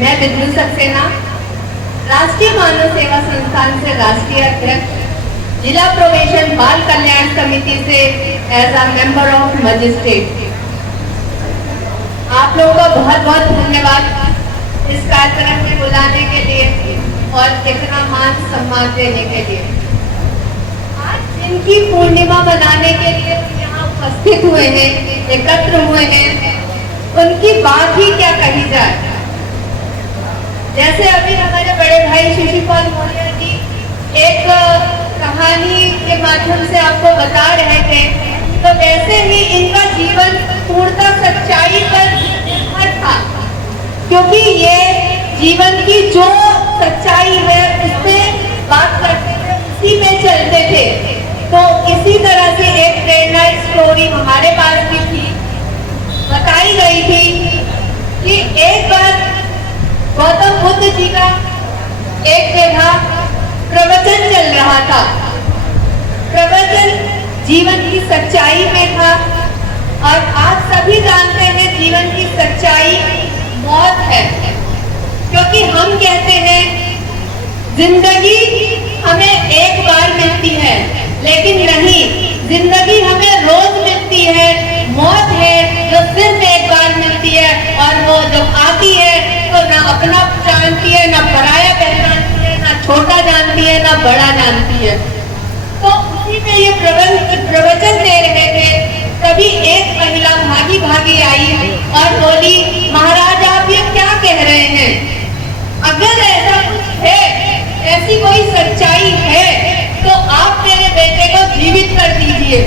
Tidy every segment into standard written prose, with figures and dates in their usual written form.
मैं बिजू सक्सेना राष्ट्रीय मानव सेवा संस्थान से राष्ट्रीय अध्यक्ष, जिला प्रोबेशन बाल कल्याण समिति से as a member of magistrate. आप लोगों का बहुत बहुत धन्यवाद इस कार्यक्रम में बुलाने के लिए और इतना मान सम्मान देने के लिए। आज इनकी पूर्णिमा मनाने के लिए यहाँ उपस्थित हुए हैं, एकत्र हुए हैं, उनकी बात ही क्या कही जाए। जैसे अभी हमारे बड़े भाई शिशिपाल मौर्य जी एक कहानी के माध्यम से आपको बता रहे थे, तो वैसे ही इनका जीवन पूर्णतः सच्चाई पर निर्भर था, क्योंकि ये जीवन की जो सच्चाई है उससे बात करते थे, उसी में चलते थे। तो इसी तरह से एक प्रेरणा स्टोरी हमारे पास भी थी, बताई गई थी कि एक बार गौतम बुद्ध जी का एक जगह प्रवचन चल रहा था। प्रवचन जीवन की सच्चाई में था और आप सभी जानते हैं जीवन की सच्चाई मौत है, क्योंकि हम कहते हैं जिंदगी हमें एक बार मिलती है, लेकिन नहीं, जिंदगी हमें रोज मिलती है। मौत है जो सिर्फ एक बार मिलती है और वो जब आती है तो ना अपना जानती है, ना पराया पहचानती है, ना छोटा जानती है, ना बड़ा जानती है। तो उसी में ये प्रवचन दे रहे थे, तभी एक महिला भागी भागी आई और बोली, महाराज आप ये क्या कह रहे हैं? अगर ऐसा कुछ है, ऐसी कोई सच्चाई है, तो आप मेरे बेटे को जीवित कर दीजिए।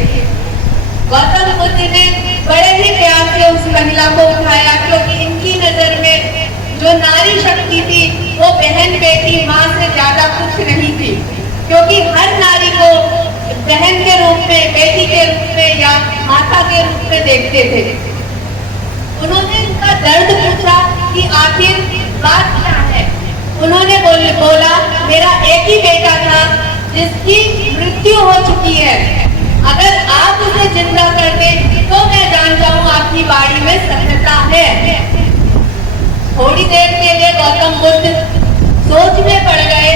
गौतम बुद्ध ने बड़े ही प्यार से उस महिला को उठाया, क्योंकि इनकी नजर में जो नारी शक्ति थी वो बहन, बेटी, माँ से ज्यादा कुछ नहीं थी, क्योंकि हर नारी को बहन के रूप में, बेटी के रूप में या माता के रूप में देखते थे। उन्होंने उनका दर्द पूछा कि आखिर बात क्या है। उन्होंने बोला मेरा एक ही बेटा था जिसकी मृत्यु हो चुकी है, अगर आप उसे जिंदा कर दें तो मैं जान जाऊं आपकी बाड़ी में सत्यता है। थोड़ी देर के लिए गौतम बुद्ध सोच में पड़ गए,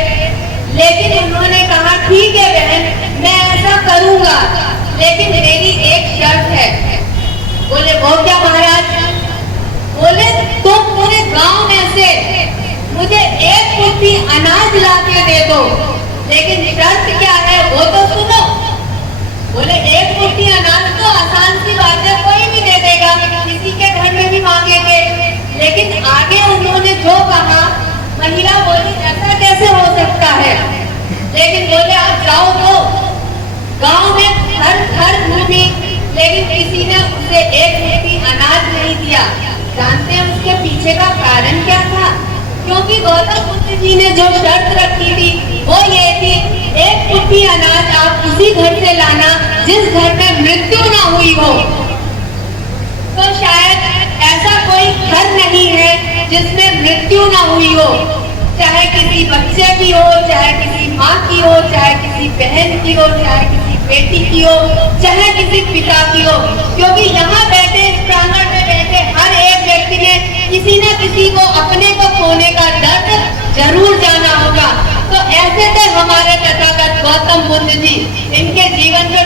लेकिन उन्होंने कहा ठीक है बहन, मैं ऐसा करूंगा, लेकिन मेरी एक शर्त है। बोले वो क्या महाराज? बोले तुम पूरे गांव में से मुझे एक मुट्ठी अनाज ला के दे दो, लेकिन शर्त क्या है वो तो सुनो। बोले एक मुट्ठी अनाज तो आसान सी बात है, कोई भी दे देगा, किसी के घर में भी मांगेंगे। लेकिन आगे उन्होंने जो कहा, महिला बोली ऐसा कैसे हो सकता है? लेकिन बोले आप जाओ तो गांव में हर घर घूमी, लेकिन किसी ने उसे एक मुट्ठी अनाज नहीं दिया। जानते हैं उसके पीछे का कारण क्या था? क्योंकि गौतम बुद्ध जी ने जो शर्त रखी थी वो ये थी, एक मुट्ठी अनाज आप उसी घर से लाना जिस घर में मृत्यु ना हुई हो। तो शायद ऐसा कोई घर नहीं है जिसमें मृत्यु ना हुई हो, चाहे किसी बच्चे की हो, चाहे किसी माँ की हो, चाहे किसी बहन की हो, चाहे किसी बेटी की हो, चाहे किसी पिता की हो। क्योंकि यहाँ बैठे, इस प्रांगण में बैठे हर एक व्यक्ति ने किसी न किसी को अपने को खोने का दर्द जरूर जाना होगा। तो ऐसे थे हमारे तथागत गौतम बुद्ध जी, इनके जीवन में